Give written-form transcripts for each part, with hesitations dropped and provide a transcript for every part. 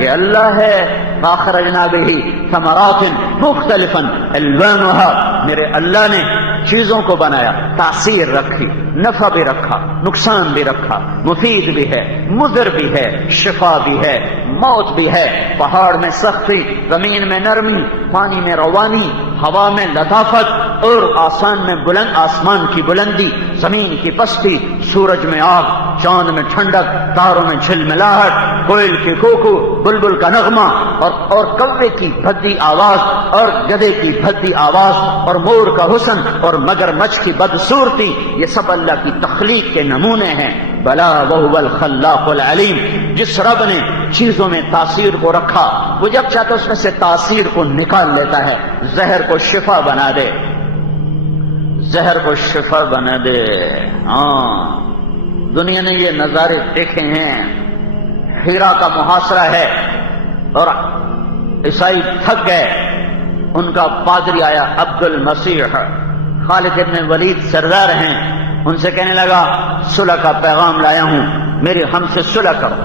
یہ اللہ ہے فاخرجنا به ثمرات مختلفا الوانها، میرے اللہ نے چیزوں کو بنایا، تاثیر رکھی، نفع بھی رکھا، نقصان بھی رکھا، مفید بھی ہے، مضر بھی ہے، شفا بھی ہے، موت بھی ہے، پہاڑ میں سختی، زمین میں نرمی، پانی میں روانی، ہوا میں لطافت، اور آسمان کی بلندی، زمین کی پستی، سورج میں آگ، چاند میں ٹھنڈک، تاروں میں جھلملاہٹ، کوئل کی کوکو، بلبل کا نغمہ، اور کوے کی بھدی آواز، اور گدھے کی بھدی آواز، اور مور کا حسن، اور مگرمچھ کی بدصورتی، یہ سب اللہ کی تخلیق کے نمونے ہیں۔ بلا وہو الخلاق العلیم، جس رب نے چیزوں میں تاثیر کو رکھا، وہ جب چاہتا اس میں سے تاثیر کو نکال لیتا ہے، زہر کو شفا بنا دے، زہر کو شفا بنا دے۔ دنیا نے یہ نظارے دیکھے ہیں، ہیرا کا محاصرہ ہے اور عیسائی تھک گئے، ان کا پادری آیا عبد المسیح، خالد ابن ولید سردار ہیں، ان سے کہنے لگا صلح کا پیغام لایا ہوں، میری ہم سے صلح کرو،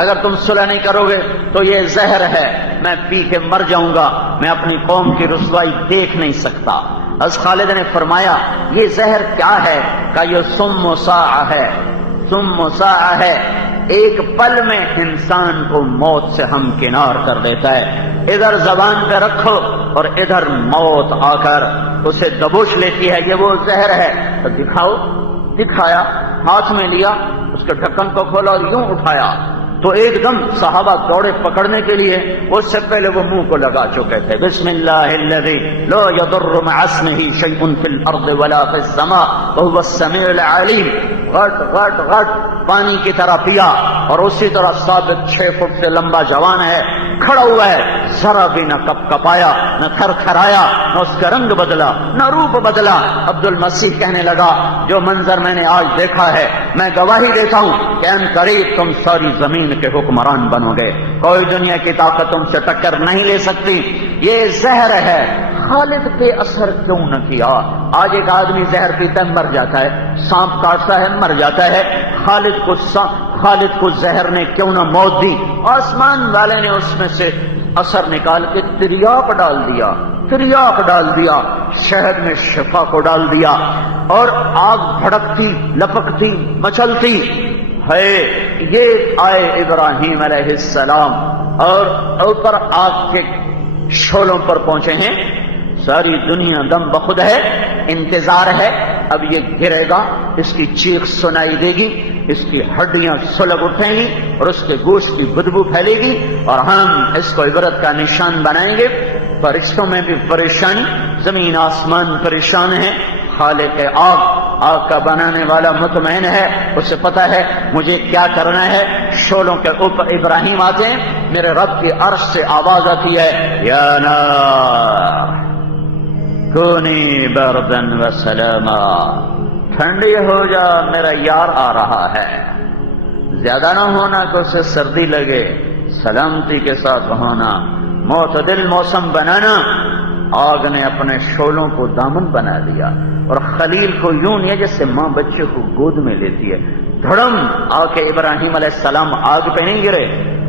اگر تم صلح نہیں کرو گے تو یہ زہر ہے، میں پی کے مر جاؤں گا، میں اپنی قوم کی رسوائی دیکھ نہیں سکتا۔ از خالد نے فرمایا یہ زہر کیا ہے؟ کہ یہ سم و ساع ہے، سم و ساع ہے، ایک پل میں انسان کو موت سے ہمکنار کر دیتا ہے، ادھر زبان پہ رکھو اور ادھر موت آ کر اسے دبوچ لیتی ہے، یہ وہ زہر ہے۔ تو دکھاؤ، دکھایا، ہاتھ میں لیا، اس کے ڈھکن کو کھولا اور یوں اٹھایا تو ایک دم صحابہ دوڑے پکڑنے کے لیے، اس سے پہلے وہ منہ کو لگا چکے تھے۔ بسم اللہ الذی لا یضر مع اسمہ شیء فی الارض ولا فی السماء وهو السمیع العلیم۔ غٹ غٹ غٹ پانی کی طرح پیا، اور اسی طرح ثابت 6 فٹ سے لمبا جوان ہے، کھڑا ہوا ہے، ذرا بھی نہ کپ کپایا، نہ تھر تھرایا، نہ اس کا رنگ بدلا، نہ روپ بدلا۔ عبد المسیح کہنے لگا جو منظر میں نے آج دیکھا ہے، میں گواہی دیتا ہوں کہ ان قریب تم ساری زمین کے حکمران بنو گے، کوئی دنیا کی طاقت تم سے ٹکر نہیں لے سکتی، یہ زہر ہے۔ خالد پہ اثر کیوں نہ کیا؟ آج ایک آدمی زہر پیتا ہے مر جاتا ہے، سانپ کاٹتا ہے مر جاتا ہے، خالد کو زہر نے کیوں نہ موت دی؟ آسمان والے نے اس میں سے اثر نکال کے تریاق ڈال دیا، تریاق ڈال دیا، شہد میں شفا کو ڈال دیا، اور آگ بھڑکتی، لپکتی، مچلتی ہے۔ یہ آئے ابراہیم علیہ السلام اور اوپر آگ کے شعلوں پر پہنچے ہیں، ساری دنیا دم بخود ہے، انتظار ہے، اب یہ گرے گا، اس کی چیخ سنائی دے گی، اس کی ہڈیاں سلگ اٹھیں گی اور اس کے گوشت کی بدبو پھیلے گی، اور ہم اس کو عبرت کا نشان بنائیں گے۔ فرشتوں میں بھی پریشانی، زمین آسمان پریشان ہیں، خالق آگ، آگ کا بنانے والا مطمئن ہے، اسے پتا ہے مجھے کیا کرنا ہے۔ شعلوں کے اوپر ابراہیم آتے ہیں، میرے رب کی عرش سے آواز آتی ہے یا نار کونی بردن و سلاما، ٹھنڈی ہو جا، میرا یار آ رہا ہے، زیادہ نہ ہونا کہ اسے سردی لگے، سلامتی کے ساتھ ہونا، معتدل موسم بنانا۔ آگ نے اپنے شعلوں کو دامن بنا لیا اور خلیل کو یوں لیا جیسے ماں بچے کو گود میں لیتی ہے، دھڑم آ کے ابراہیم علیہ السلام آگ پہ نہیں گرے،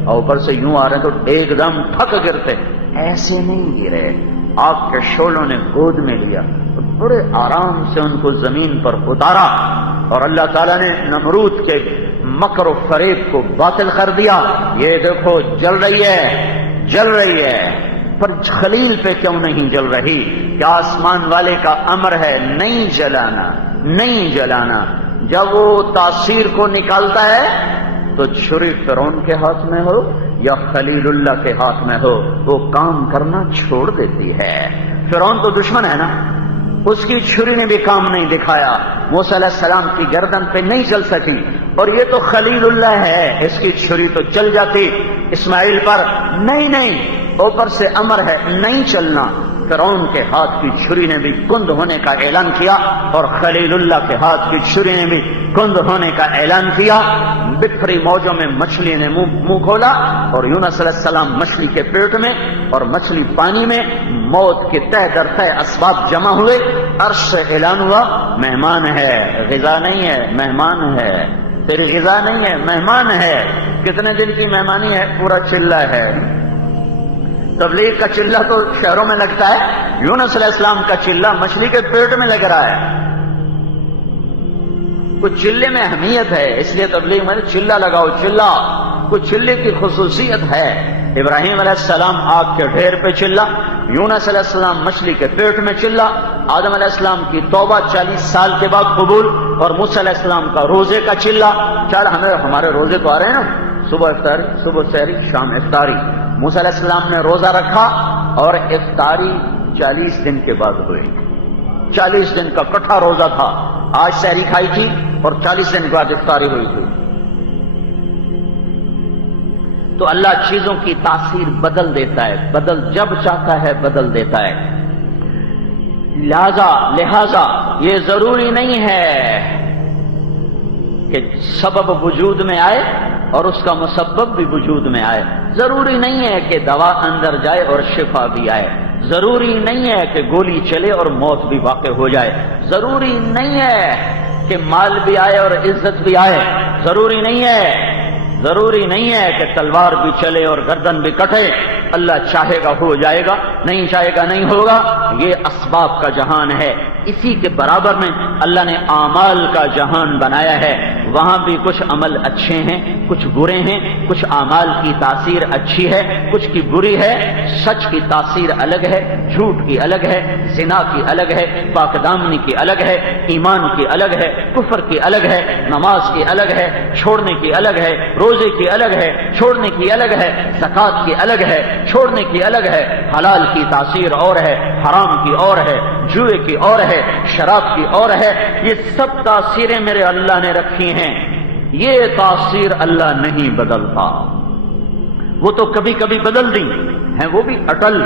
اور اوپر سے یوں آ رہے تو ایک دم تھک گرتے، ایسے نہیں گرے، آگ کے شعلوں نے گود میں لیا اور بڑے آرام سے ان کو زمین پر اتارا، اور اللہ تعالیٰ نے نمرود کے مکر و فریب کو باطل کر دیا۔ یہ دیکھو جل رہی ہے، جل رہی ہے، پر خلیل پہ کیوں نہیں جل رہی؟ کیا آسمان والے کا امر ہے نہیں جلانا، نہیں جلانا؟ جب وہ تاثیر کو نکالتا ہے تو چھری فرعون کے ہاتھ میں ہو یا خلیل اللہ کے ہاتھ میں ہو، وہ کام کرنا چھوڑ دیتی ہے۔ فرعون تو دشمن ہے نا، اس کی چھری نے بھی کام نہیں دکھایا، موسیٰ علیہ السلام کی گردن پہ نہیں چل سکی، اور یہ تو خلیل اللہ ہے، اس کی چھری تو چل جاتی اسماعیل پر، نہیں، اوپر سے امر ہے نہیں چلنا۔ فرعون کے ہاتھ کی چھری نے بھی کند ہونے کا اعلان کیا، اور خلیل اللہ کے ہاتھ کی چھری نے بھی کند ہونے کا اعلان کیا۔ بکھری موجوں میں مچھلی نے منہ کھولا، اور یونس علیہ السلام مچھلی کے پیٹ میں اور مچھلی پانی میں، موت کے تہ در تہ اسباب جمع ہوئے، عرش سے اعلان ہوا مہمان ہے، غذا نہیں ہے، مہمان ہے، تیری غذا نہیں ہے، مہمان ہے۔ کتنے دن کی مہمانی ہے؟ پورا چلہ ہے۔ تبلیغ کا چلہ تو شہروں میں لگتا ہے، یونس علیہ السلام کا چلہ مچھلی کے پیٹ میں لگ رہا ہے۔ کچھ چلے میں اہمیت ہے، اس لیے تبلیغ میں چلہ لگاؤ، چلہ کچھ چلے کی خصوصیت ہے۔ ابراہیم علیہ السلام آگ کے ڈھیر پہ چلہ، یونس علیہ السلام مچھلی کے پیٹ میں چلہ، آدم علیہ السلام کی توبہ 40 سال کے بعد قبول، اور موسیٰ علیہ السلام کا روزے کا چلہ۔ ہمارے روزے تو آ رہے ہیں نا، صبح افطاری، صبح سحری، شام افطاری۔ موسیٰ علیہ السلام نے روزہ رکھا اور افطاری 40 دن کے بعد ہوئی۔ 40 دن کا کٹھا روزہ تھا، آج سحری کھائی تھی اور 40 دن کے بعد افطاری ہوئی تھی۔ تو اللہ چیزوں کی تاثیر بدل دیتا ہے، جب چاہتا ہے بدل دیتا ہے۔ لہذا یہ ضروری نہیں ہے کہ سبب وجود میں آئے اور اس کا مسبب بھی وجود میں آئے۔ ضروری نہیں ہے کہ دوا اندر جائے اور شفا بھی آئے۔ ضروری نہیں ہے کہ گولی چلے اور موت بھی واقع ہو جائے۔ ضروری نہیں ہے کہ مال بھی آئے اور عزت بھی آئے۔ ضروری نہیں ہے کہ تلوار بھی چلے اور گردن بھی کٹے۔ اللہ چاہے گا ہو جائے گا، نہیں چاہے گا نہیں ہوگا۔ یہ اسباب کا جہان ہے۔ اسی کے برابر میں اللہ نے اعمال کا جہان بنایا ہے۔ وہاں بھی کچھ عمل اچھے ہیں، کچھ برے ہیں، کچھ اعمال کی تاثیر اچھی ہے، کچھ کی بری ہے۔ سچ کی تاثیر الگ ہے، جھوٹ کی الگ ہے، زنا کی الگ ہے، پاک دامنی کی الگ ہے، ایمان کی الگ ہے، کفر کی الگ ہے، نماز کی الگ ہے، چھوڑنے کی الگ ہے، روزے کی الگ ہے، چھوڑنے کی الگ ہے، زکوٰۃ کی الگ ہے، چھوڑنے کی الگ ہے۔ حلال کی تاثیر اور ہے، حرام کی اور ہے، جوئے کی اور ہے، شراب کی اور ہے۔ یہ سب تاثیریں میرے اللہ نے رکھی ہیں، یہ تاثیر اللہ نہیں بدلتا۔ وہ تو کبھی کبھی بدل دی ہیں، وہ بھی اٹل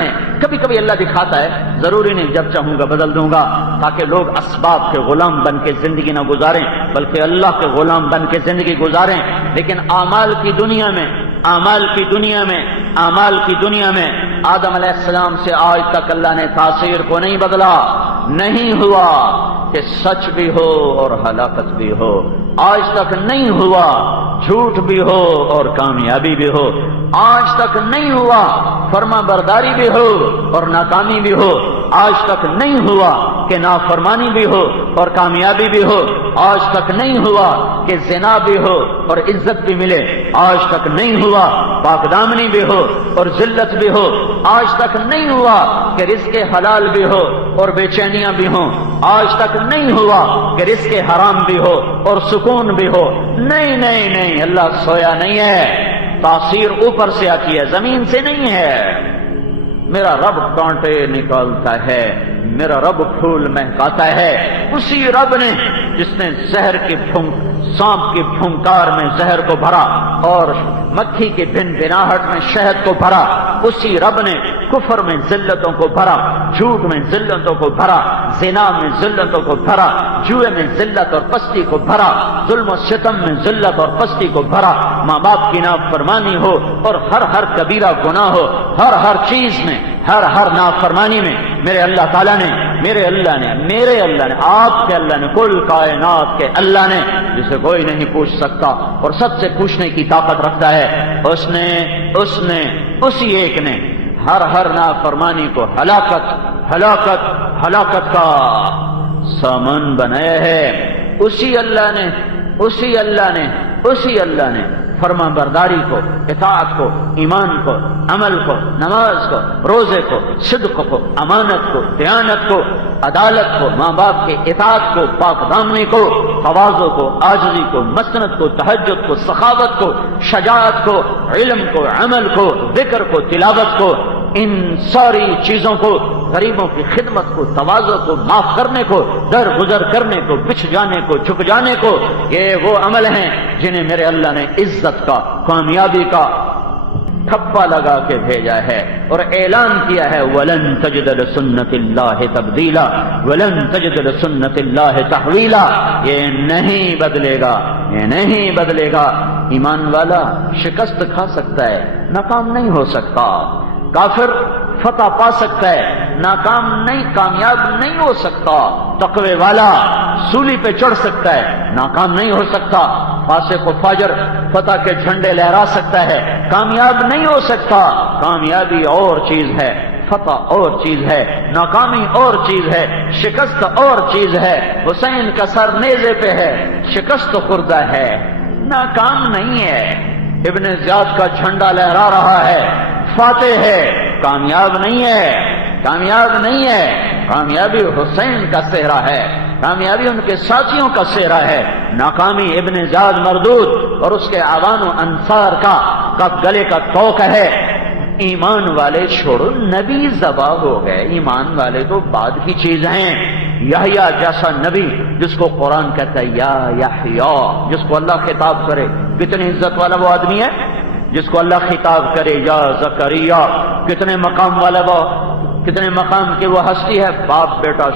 ہیں۔ کبھی کبھی اللہ دکھاتا ہے، ضروری نہیں جب چاہوں گا بدل دوں گا، تاکہ لوگ اسباب کے غلام بن کے زندگی نہ گزاریں بلکہ اللہ کے غلام بن کے زندگی گزاریں۔ لیکن اعمال کی دنیا میں آدم علیہ السلام سے آج تک اللہ نے تاثیر کو نہیں بدلا۔ نہیں ہوا کہ سچ بھی ہو اور ہلاکت بھی ہو، آج تک نہیں ہوا جھوٹ بھی ہو اور کامیابی بھی ہو، آج تک نہیں ہوا فرما برداری بھی ہو اور ناکامی بھی ہو، آج تک نہیں ہوا کہ نافرمانی بھی ہو اور کامیابی بھی ہو، آج تک نہیں ہوا کہ زنا بھی ہو اور عزت بھی ملے، آج تک نہیں ہوا پاک دامنی بھی ہو اور ذلت بھی ہو، آج تک نہیں ہوا کہ رزق حلال بھی ہو اور بے چینیاں بھی ہوں، آج تک نہیں ہوا کہ رزق حرام بھی ہو اور سکون بھی ہو۔ نہیں، اللہ سویا نہیں ہے، تاثیر اوپر سے آتی ہے، زمین سے نہیں ہے۔ میرا رب کانٹے نکالتا ہے، میرا رب پھول مہکاتا ہے۔ اسی رب نے جس نے سانپ کی پھنکار میں زہر کو بھرا اور مکھی کی بھنبھناہٹ میں شہد کو بھرا، اسی رب نے کفر میں ذلتوں کو بھرا، جھوٹ میں ذلتوں کو بھرا، زنا میں ذلتوں کو بھرا، جوئے میں ذلت اور پستی کو بھرا، ظلم و ستم میں ذلت اور پستی کو بھرا، ماں باپ کی نافرمانی ہو اور ہر کبیرہ گناہ ہو، ہر چیز میں، ہر نافرمانی میں میرے اللہ تعالیٰ نے، میرے اللہ نے، آپ کے اللہ نے، کل کائنات کے اللہ نے، جسے کوئی نہیں پوچھ سکتا اور سب سے پوچھنے کی طاقت رکھتا ہے، اسی ایک نے ہر نافرمانی کو ہلاکت کا سامان بنایا ہے۔ اسی اللہ نے فرما برداری کو، اطاعت کو، ایمان کو، عمل کو، نماز کو، روزے کو، صدق کو، امانت کو، دیانت کو، عدالت کو، ماں باپ کے اطاعت کو، پاک دامنی کو، تواضع کو، عاجزی کو، مسکنت کو، تہجد کو، سخاوت کو، شجاعت کو، علم کو، عمل کو، ذکر کو، تلاوت کو، ان ساری چیزوں کو، غریبوں کی خدمت کو، تواضع کو، معاف کرنے کو، درگزر کرنے کو، بچھ جانے کو، جھک جانے کو، یہ وہ عمل ہیں جنہیں میرے اللہ نے عزت کا، کامیابی کا ٹھپا لگا کے بھیجا ہے اور اعلان کیا ہے، وَلَن تَجِدَ لِسُنَّتِ اللَّهِ تَبْدِيلًا وَلَن تَجِدَ لِسُنَّتِ اللَّهِ تَحْوِيلًا۔ یہ نہیں بدلے گا۔ ایمان والا شکست کھا سکتا ہے، ناکام نہیں ہو سکتا۔ کافر فتح پا سکتا ہے، کامیاب نہیں ہو سکتا۔ تقوی والا سولی پہ چڑھ سکتا ہے، ناکام نہیں ہو سکتا۔ فاسق و فاجر فتح کے جھنڈے لہرا سکتا ہے، کامیاب نہیں ہو سکتا۔ کامیابی اور چیز ہے، فتح اور چیز ہے، ناکامی اور چیز ہے، شکست اور چیز ہے۔ حسین کا سر نیزے پہ ہے، شکست خوردہ ہے، ناکام نہیں ہے۔ ابن زیاد کا جھنڈا لہرا رہا ہے، فاتح ہے، کامیاب نہیں ہے، کامیاب نہیں ہے۔ کامیابی حسین کا صحرا ہے، کامیابی ان کے ساتھیوں کا صحرا ہے، ناکامی ابن زیاد مردود اور اس کے اعوان و انصار کا گلے کا توق ہے۔ ایمان والے چھوڑو، نبی ذبح ہو گئے، ایمان والے تو بعد کی چیز ہیں۔ یحییٰ جیسا نبی جس کو قرآن کہتا ہے یا یحییٰ، جس کو اللہ خطاب کرے، کتنی عزت والا وہ آدمی ہے جس کو اللہ خطاب کرے یا زکریا، کتنے مقام والا وہ، کتنے مقام کی وہ ہستی ہے۔ باپ بیٹا،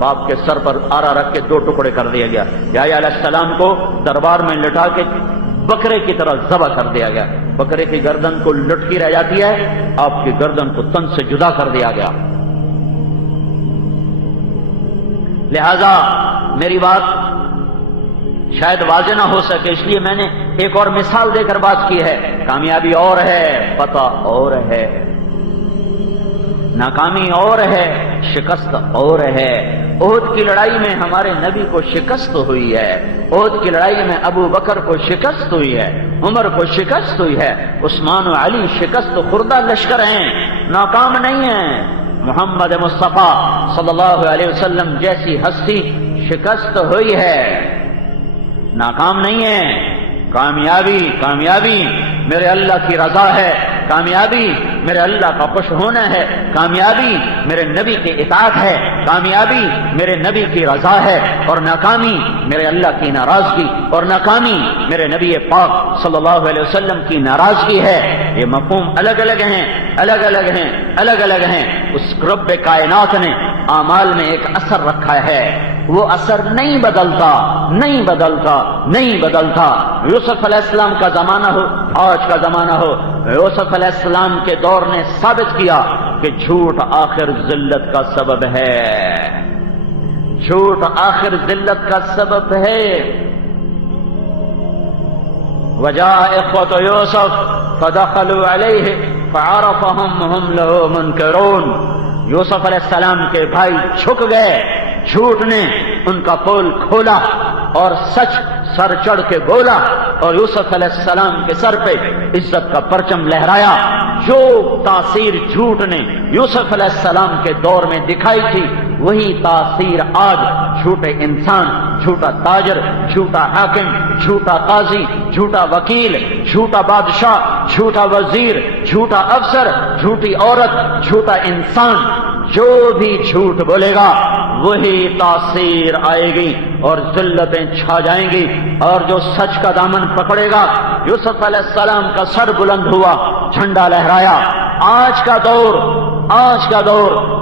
باپ کے سر پر آرا رکھ کے 2 ٹکڑے کر دیا گیا۔ یحییٰ علیہ السلام کو دربار میں لٹا کے بکرے کی طرح ذبح کر دیا گیا۔ بکرے کی گردن کو لٹکی رہ جاتی ہے، آپ کی گردن کو تن سے جدا کر دیا گیا۔ لہذا میری بات شاید واضح نہ ہو سکے، اس لیے میں نے ایک اور مثال دے کر بات کی ہے۔ کامیابی اور ہے، فتح اور ہے، ناکامی اور ہے، شکست اور ہے۔ احد کی لڑائی میں ہمارے نبی کو شکست ہوئی ہے، احد کی لڑائی میں ابو بکر کو شکست ہوئی ہے، عمر کو شکست ہوئی ہے، عثمان و علی شکست خوردہ لشکر ہیں، ناکام نہیں ہیں۔ محمد مصطفیٰ صلی اللہ علیہ وسلم جیسی ہستی شکست ہوئی ہے، ناکام نہیں ہے۔ کامیابی میرے اللہ کی رضا ہے، کامیابی میرے اللہ کا خوش ہونا ہے، کامیابی میرے نبی کی اطاعت ہے، کامیابی میرے نبی کی رضا ہے، اور ناکامی میرے اللہ کی ناراضگی، اور ناکامی میرے نبی پاک صلی اللہ علیہ وسلم کی ناراضگی ہے۔ یہ مفہوم الگ الگ ہیں، الگ الگ ہیں۔ اس رب کائنات نے اعمال میں ایک اثر رکھا ہے، وہ اثر نہیں بدلتا۔ یوسف علیہ السلام کا زمانہ ہو، آج کا زمانہ ہو، یوسف علیہ السلام کے دور نے ثابت کیا کہ جھوٹ آخر ذلت کا سبب ہے، جھوٹ آخر ذلت کا سبب ہے۔ وجاء اخوة یوسف فدخلوا علیہ فعرفهم وهم له منکرون۔ یوسف علیہ السلام کے بھائی جھک گئے، جھوٹ نے ان کا پول کھولا اور سچ سر چڑھ کے بولا، اور یوسف علیہ السلام کے سر پہ عزت کا پرچم لہرایا۔ جو تاثیر جھوٹ نے یوسف علیہ السلام کے دور میں دکھائی تھی، وہی تاثیر آج جھوٹے انسان، جھوٹا تاجر، جھوٹا حاکم، جھوٹا قاضی، جھوٹا وکیل، جھوٹا بادشاہ، جھوٹا وزیر، جھوٹا افسر، جھوٹی عورت، جھوٹا انسان، جو بھی جھوٹ بولے گا وہی تاثیر آئے گی اور ذلتیں چھا جائیں گی۔ اور جو سچ کا دامن پکڑے گا، یوسف علیہ السلام کا سر بلند ہوا، جھنڈا لہرایا۔ آج کا دور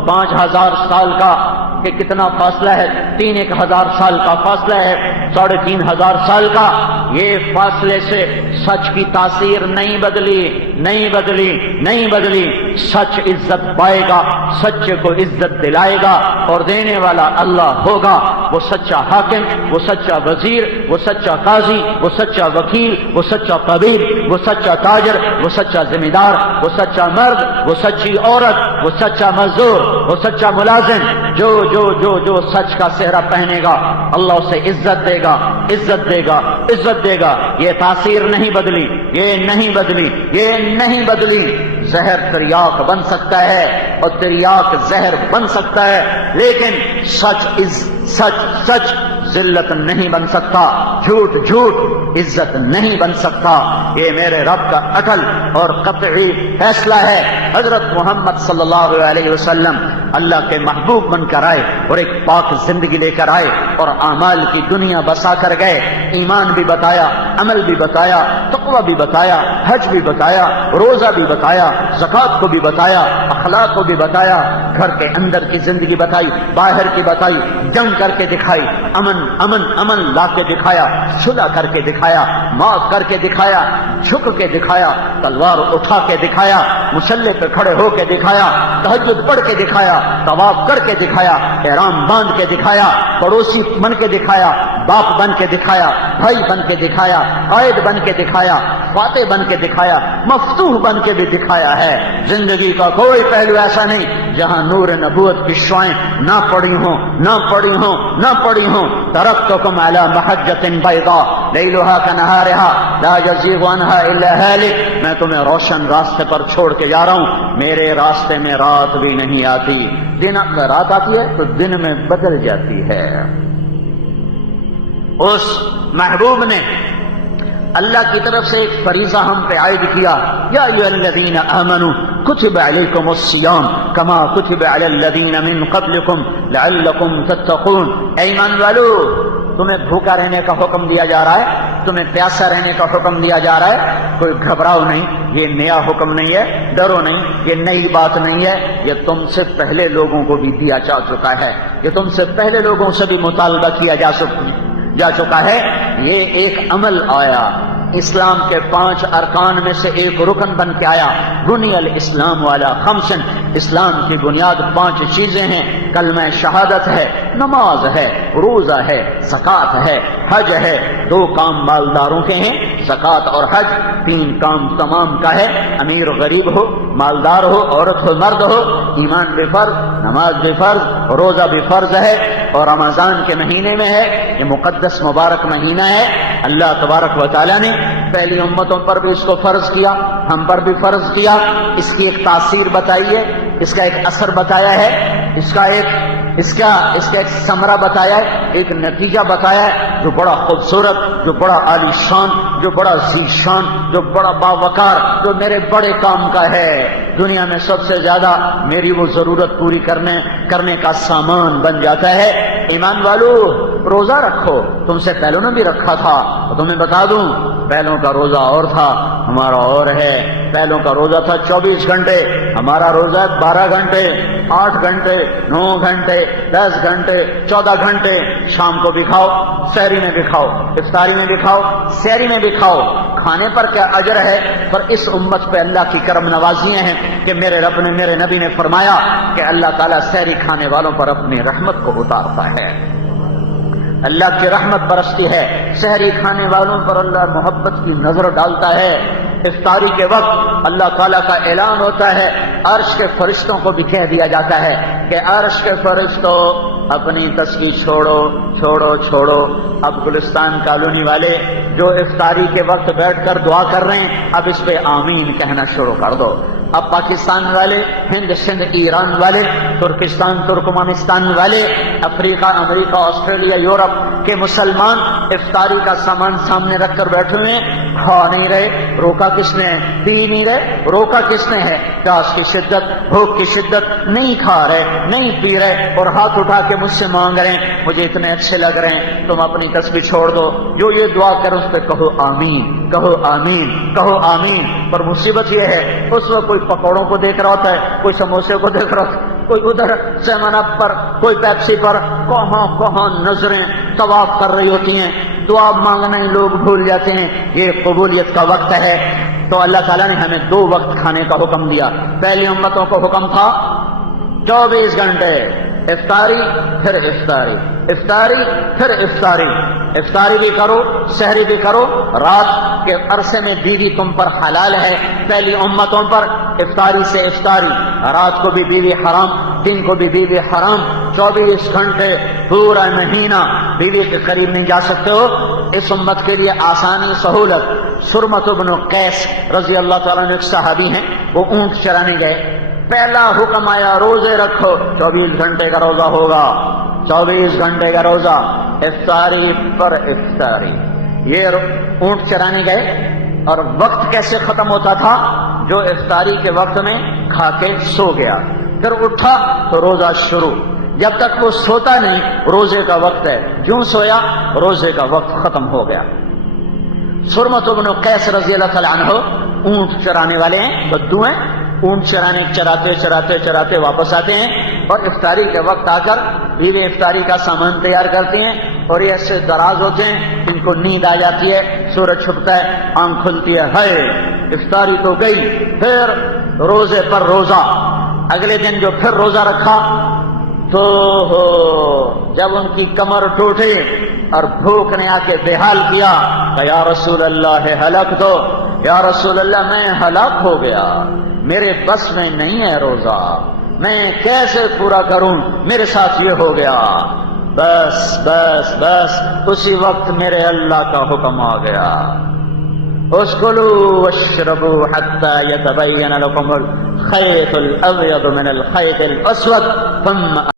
5000 سال کا کہ کتنا فاصلہ ہے، 3000 سال کا فاصلہ ہے، 3500 سال کا۔ یہ فاصلے سے سچ کی تاثیر نہیں بدلی۔ سچ عزت پائے گا، سچے کو عزت دلائے گا، اور دینے والا اللہ ہوگا۔ وہ سچا حاکم، وہ سچا وزیر، وہ سچا قاضی، وہ سچا وکیل، وہ سچا طبیب، وہ سچا تاجر، وہ سچا ذمہ دار، وہ سچا مرد، وہ سچی عورت، وہ سچا مزدور، وہ سچا ملازم، جو سچ کا صحرا پہنے گا، اللہ اسے عزت دے گا۔ یہ تاثیر نہیں بدلی۔ زہر تریاق بن سکتا ہے اور تریاق زہر بن سکتا ہے، لیکن سچ ذلت نہیں بن سکتا، جھوٹ عزت نہیں بن سکتا۔ یہ میرے رب کا اٹل اور قطعی فیصلہ ہے۔ حضرت محمد صلی اللہ علیہ وسلم اللہ کے محبوب بن کر آئے اور ایک پاک زندگی لے کر آئے اور اعمال کی دنیا بسا کر گئے۔ ایمان بھی بتایا، عمل بھی بتایا، تقوی بھی بتایا، حج بھی بتایا، روزہ بھی بتایا، زکوٰۃ کو بھی بتایا، اخلاق کو بھی بتایا، گھر کے اندر کی زندگی بتائی، باہر کی بتائی، جنگ کر کے دکھائی، امن لا کے دکھایا، صلح کر کے دکھایا، معاف کر کے دکھایا، جھک کے دکھایا، تلوار اٹھا کے دکھایا، مسلح پہ کھڑے ہو کے دکھایا، تہجد پڑھ کے دکھایا، طواف کر کے دکھایا، احرام باندھ کے دکھایا، پڑوسی بن کے دکھایا، باپ بن کے دکھایا، بھائی بن کے دکھایا، قائد بن کے دکھایا، فاتح بن کے دکھایا، مفتوح بن کے بھی دکھایا ہے۔ زندگی کا کوئی پہلو ایسا نہیں جہاں نور نبوت کی شعائیں نہ پڑی ہوں۔ ترکتکم علی محجۃ بیضاء لیلھا کنہارھا لا یزیغ عنھا الا ہالک، میں تمہیں روشن راستے پر چھوڑ کے جا رہا ہوں، میرے راستے میں رات بھی نہیں آتی، رات آتی ہے تو دن میں بدل جاتی ہے۔ اس محبوب نے اللہ کی طرف سے ایک فریضہ ہم پہ عائد کیا، یا ایھا الذین آمنوا کتب علیکم الصیام کما کتب علی الذین من قبلکم لعلکم تتقون، اے ایمان والو تمہیں بھوکا رہنے کا حکم دیا جا رہا ہے، تمہیں پیاسا رہنے کا حکم دیا جا رہا ہے، کوئی گھبراؤ نہیں، یہ نیا حکم نہیں ہے، ڈرو نہیں، یہ نئی بات نہیں ہے، یہ تم سے پہلے لوگوں کو بھی دیا جا چکا ہے، یہ تم سے پہلے لوگوں سے بھی مطالبہ کیا جا چکا ہے۔ یہ ایک عمل آیا، اسلام کے 5 ارکان میں سے ایک رکن بن کے آیا، بنی الاسلام والا خمسن، اسلام کی بنیاد 5 چیزیں ہیں، کلمہ شہادت ہے، نماز ہے، روزہ ہے، زکوٰۃ ہے، حج ہے۔ 2 کام مالداروں کے ہیں، زکوٰۃ اور حج، 3 کام تمام کا ہے، امیر غریب ہو، مالدار ہو، عورت ہو، مرد ہو، ایمان بھی فرض، نماز بھی فرض، روزہ بھی فرض ہے، اور رمضان کے مہینے میں ہے، یہ مقدس مبارک مہینہ ہے۔ اللہ تبارک و تعالیٰ نے پہلی امتوں پر بھی اس کو فرض کیا، ہم پر بھی فرض کیا، اس کی ایک تاثیر بتائی ہے، اس کا ایک اثر بتایا ہے، اس کا ایک ثمرہ بتایا ہے، ایک نتیجہ بتایا ہے، جو بڑا خوبصورت، جو بڑا عالی شان، جو بڑا ذی شان، جو بڑا باوقار، جو میرے بڑے کام کا ہے، دنیا میں سب سے زیادہ میری وہ ضرورت پوری کرنے کا سامان بن جاتا ہے۔ ایمان والو روزہ رکھو، تم سے پہلوں نے بھی رکھا تھا، اور تمہیں بتا دوں پہلوں کا روزہ اور تھا، ہمارا اور ہے۔ پہلوں کا روزہ تھا 24 گھنٹے، ہمارا روزہ 12 گھنٹے، 8 گھنٹے، 9 گھنٹے، 10 گھنٹے، 14 گھنٹے۔ شام کو بھی کھاؤ، سحری میں بھی کھاؤ، افطاری میں بھی کھاؤ، سحری میں بھی کھاؤ۔ کھانے پر کیا اجر ہے، پر اس امت پہ اللہ کی کرم نوازیاں ہیں کہ میرے رب نے، میرے نبی نے فرمایا کہ اللہ تعالیٰ سحری کھانے والوں پر اپنی رحمت کو اتارتا ہے، اللہ کی رحمت برستی ہے، سحری کھانے والوں پر اللہ محبت کی نظر ڈالتا ہے۔ افطاری کے وقت اللہ تعالیٰ کا اعلان ہوتا ہے، عرش کے فرشتوں کو بھی کہہ دیا جاتا ہے کہ عرش کے فرشتوں اپنی تسبیح چھوڑو۔ اب گلستان کالونی والے جو افطاری کے وقت بیٹھ کر دعا کر رہے ہیں، اب اس پہ آمین کہنا شروع کر دو۔ اب پاکستان والے، ہند سندھ ایران والے، ترکستان ترکمانستان والے، افریقہ امریکہ آسٹریلیا یورپ کے مسلمان افطاری کا سامان سامنے رکھ کر بیٹھے ہوئے ہیں، کھا نہیں رہے، روکا کس نے ہے؟ پی نہیں رہے، روکا کس نے ہے؟ پیاس کی شدت، بھوک کی شدت، نہیں کھا رہے، نہیں پی رہے، اور ہاتھ اٹھا کے مجھ سے مانگ رہے ہیں، مجھے اتنے اچھے لگ رہے ہیں، تم اپنی تسبیح چھوڑ دو، جو یہ دعا کرے اس پہ کہو آمین، کہو آمین، کہو آمین۔ پر مصیبت یہ ہے، اس وقت کوئی پکوڑوں کو دیکھ رہا ہوتا ہے، کوئی سموسے کو دیکھ رہا ہوتا ہے، کوئی ادھر 7 اپ پر، کوئی پیپسی پر، کہاں نظریں طواف کر رہی ہوتی ہیں، دعا مانگنا ہی لوگ بھول جاتے ہیں۔ یہ قبولیت کا وقت ہے، تو اللہ تعالیٰ نے ہمیں 2 وقت کھانے کا حکم دیا۔ پہلی امتوں کو حکم تھا 24 گھنٹے، افطاری پھر افطاری، افطاری پھر افطاری، افطاری بھی کرو، سحری بھی کرو۔ رات کے عرصے میں بیوی تم پر حلال ہے، پہلی امتوں پر افطاری سے افطاری، رات کو بھی بیوی حرام، دن کو بھی بیوی حرام، 24 گھنٹے پورا مہینہ بیوی کے قریب نہیں جا سکتے ہو۔ اس امت کے لیے آسانی، سہولت، سرمت بن قیس رضی اللہ تعالیٰ عنہ ایک صحابی ہیں، وہ اونٹ چرانے گئے، پہلا حکم آیا روزے رکھو، 24 گھنٹے کا روزہ ہوگا، 24 گھنٹے کا روزہ، افطاری پر افطاری۔ یہ اونٹ چرانے گئے، اور وقت کیسے ختم ہوتا تھا؟ جو افطاری کے وقت میں کھا کے سو گیا، پھر اٹھا تو روزہ شروع، جب تک وہ سوتا نہیں روزے کا وقت ہے، جوں سویا روزے کا وقت ختم ہو گیا۔ سرمت بن قیس رضی اللہ تعالیٰ عنہ اونٹ چرانے والے ہیں، بدو ہیں، اونٹ چراتے واپس آتے ہیں، اور افطاری کے وقت آ کر بیوی افطاری کا سامان تیار کرتی ہیں، اور یہ ایسے دراز ہوتے ہیں، ان کو نیند آ جاتی ہے، سورج چھپتا ہے، آنکھ کھلتی ہے، ہائے افطاری تو گئی، پھر روزے پر روزہ، اگلے دن جو پھر روزہ رکھا تو جب ان کی کمر ٹوٹی اور بھوک نے آ کے بے حال کیا کہ یا رسول اللہ ہلاک دو، یا رسول اللہ میں ہلاک ہو گیا، میرے بس میں نہیں ہے روزہ، میں کیسے پورا کروں، میرے ساتھ یہ ہو گیا۔ بس بس بس اسی وقت میرے اللہ کا حکم آ گیا، اسکلوا واشربوا حتى يتبين لكم الخيط الأبيض من الخيط الأسود ثم